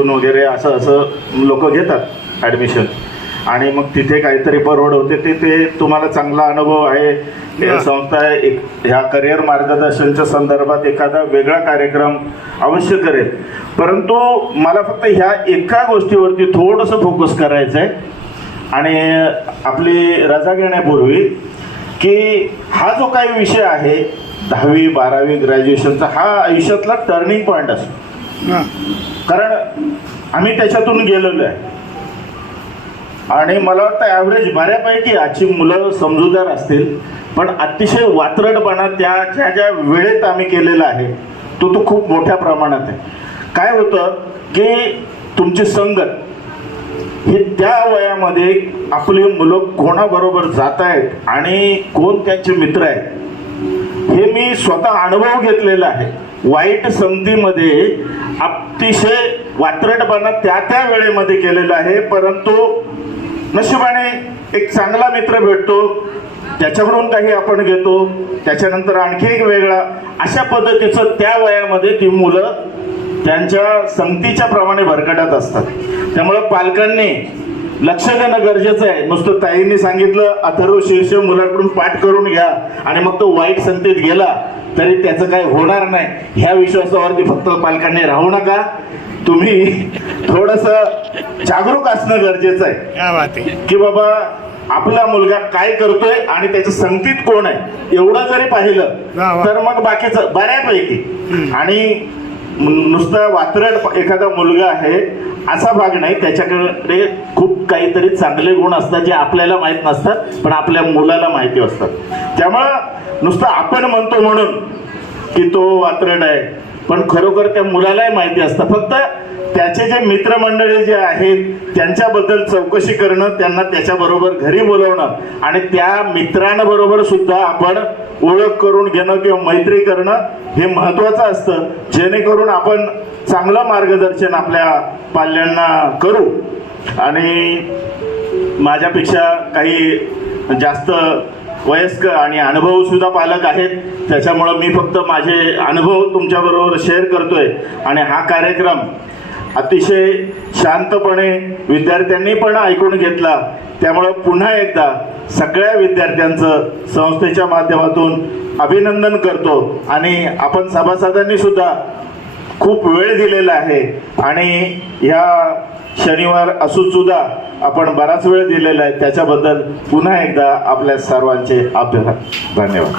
वगैरे असं असं लोक घेतात ॲडमिशन आणि मग तिथे काहीतरी परवड होते. ते तुम्हाला चांगला अनुभव आहे. संस्था ह्या करिअर मार्गदर्शनच्या संदर्भात एखादा वेगळा कार्यक्रम अवश्य करेल. परंतु मला फक्त ह्या एका गोष्टीवरती थोडंसं फोकस करायचं आहे आणि आपली रजा घेण्यापूर्वी की हा जो काही विषय आहे 10वी 12वी ग्रॅज्युएशनचा हा आयुष्यातला टर्निंग पॉईंट असतो. कारण आम्ही त्याच्यातून गेलेलो आहे आणि मला वाटतं ॲव्हरेज बऱ्यापैकी आजची मुलं समजूतदार असतील, पण अतिशय वात्रटपणा त्या ज्या वेळेत आम्ही केलेला आहे तो खूप मोठ्या प्रमाणात आहे. काय होतं की तुमची संगत हे त्या वयामध्ये आपली मुलं कोणाबरोबर जात आहेत आणि कोण त्यांचे मित्र आहेत हे मी स्वतः अनुभव घेतलेला आहे. वाईट संगतीमध्ये अतिशय वात्रटपणा त्या वेळेमध्ये केलेला आहे, परंतु नशिबाने एक चांगला मित्र भेटतो, त्याच्याकडून काही आपण घेतो, त्याच्यानंतर आणखी एक वेगळा, अशा पद्धतीचं त्या वयामध्ये ती मुलं त्यांच्या संगतीच्या प्रमाणे भरकटत असतात. त्यामुळं पालकांनी लक्ष देणं गरजेचं आहे. नुसतं ताईंनी सांगितलं अथर्व शीर्ष मुलाकडून पाठ करून घ्या आणि मग तो वाईट संगतीत गेला तरी त्याचं काही होणार नाही, ह्या विश्वासावरती फक्त पालकांनी राहू नका. तुम्ही थोडंसं जागरूक असणं गरजेचं आहे की बाबा आपला मुलगा काय करतोय आणि त्याच्या संगतीत कोण आहे एवढं जरी पाहिलं तर मग बाकीचं बऱ्यापैकी. आणि नुसता वात्रट एखादा मुलगा आहे असा भाग नाही, त्याच्याकडे खूप काहीतरी चांगले गुण असतात जे आपल्याला माहीत नसतात पण आपल्या मुलाला माहिती असतात. त्यामुळं नुसतं आपण म्हणतो म्हणून की तो वात्रट आहे, पण खरोखर त्या मुलालाही माहिती असतं. फक्त त्याचे जे मित्रमंडळी जे आहेत त्यांच्याबद्दल चौकशी करणं, त्यांना त्याच्याबरोबर घरी बोलवणं आणि त्या मित्रांबरोबर सुद्धा आपण ओळख करून घेणं किंवा मैत्री करणं हे महत्त्वाचं असतं, जेणेकरून आपण चांगलं मार्गदर्शन आपल्या पाल्यांना करू. आणि माझ्यापेक्षा काही जास्त वयस्कर आणि अनुभव सुद्धा पालक आहेत, त्याच्यामुळं मी फक्त माझे अनुभव तुमच्याबरोबर शेअर करतोय. आणि हा कार्यक्रम अतिशय शांतपणे विद्यार्थ्यांनी पण ऐकून घेतला, त्यामुळं पुन्हा एकदा सगळ्या विद्यार्थ्यांचं संस्थेच्या माध्यमातून अभिनंदन करतो. आणि आपण सभासदांनी सुद्धा खूप वेळ दिलेला आहे आणि ह्या शनिवार असून सुद्धा आपण बराच वेळ दिलेला आहे, त्याच्याबद्दल पुन्हा एकदा आपल्या सर्वांचे आभार. धन्यवाद.